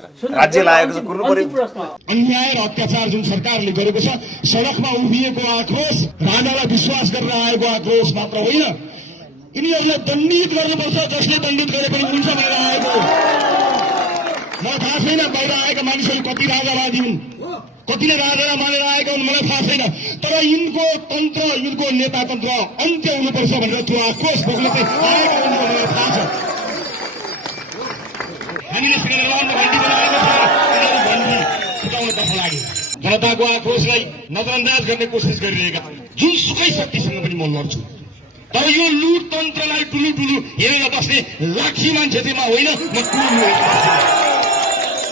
राज्यलाई आएको छ कुर्नु पर्यो। अन्याय र अत्याचार जुन सरकारले गरेको छ, सडकमा उभिएको आक्रोश राजालाई विश्वास गरेर आएको आक्रोश मात्र होइन, यिनीहरूलाई दण्डित गर्नुपर्छ। जसले दण्डित गरे पनि हुन्छ भनेर आएको। मलाई थाहा छैन बाहिर आएका मानिसहरू कति राजावादी हुन्, कतिले राजालाई मानेर आएका हुन्, मलाई थाहा छैन। तर यिनको तन्त्र, यिनको नेता तन्त्र अन्त्य हुनुपर्छ भनेर त्यो आक्रोश बोक्न चाहिँ आएका हुन् मलाई थाहा छ। हामीले श्रीरामको घण्टी बनाएको छ, यिनीहरू घण्टी फुटाउनतर्फ लागे। जनताको आक्रोशलाई नजरअन्दाज गर्ने कोसिस गरिरहेका जुनसुकै शक्तिसँग पनि म लड्छु। तर यो लुट तन्त्रलाई टुलु टुलु हेरेर बस्ने लाखी मान्छे चाहिँ म होइन, म टुलु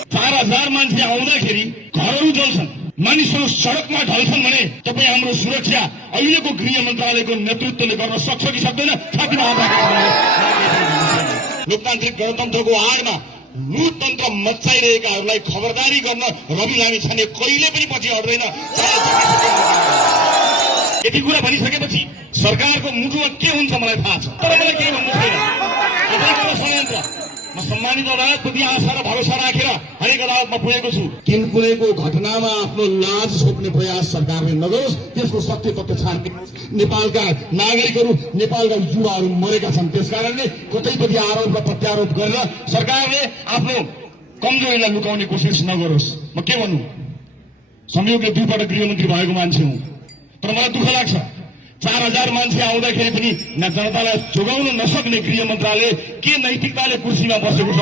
4000 मान्छे आउँदाखेरि घरहरू जल्छन्, मानिसहरू सडकमा ढल्छन् भने तपाईँ हाम्रो सुरक्षा अहिलेको गृह मन्त्रालयको नेतृत्वले गर्न सक्छ कि सक्दैन? छातीमा हात राखेर लोकतान्त्रिक गणतन्त्रको आडमा लुट तन्त्र मचाइरहेकाहरूलाई खबरदारी गर्न रवि लामी छाने कहिले पनि पछि हट्दैन। यति कुरा भनिसकेपछि सरकारको मुटुमा के हुन्छ मलाई थाहा छ, तर मलाई केही भन्नु छैन। तपाईँको षड्यन्त्र। म सम्मानित अदालतप्रति आशा र भरोसा राखेर हरेक अदालतमा पुगेको छु। कुनैको घटनामा आफ्नो लाज छोप्ने प्रयास सरकारले नगरोस्, त्यसको सत्य तथ्य छान्नुहोस्। नेपालका नागरिकहरू, नेपालका युवाहरू मरेका छन्। त्यसकारणले कतैपट्टि आरोप र प्रत्यारोप गरेर सरकारले आफ्नो कमजोरीलाई लुकाउने कोसिस नगरोस्। म के भन्नु, संयोगले 2 पटक गृहमन्त्री भएको मान्छे हुँ, तर मलाई दुःख लाग्छ 4000 मान्छे आउँदाखेरि पनि जनतालाई जोगाउन नसक्ने गृह मन्त्रालय के नैतिकताले कुर्सीमा बसेको छ।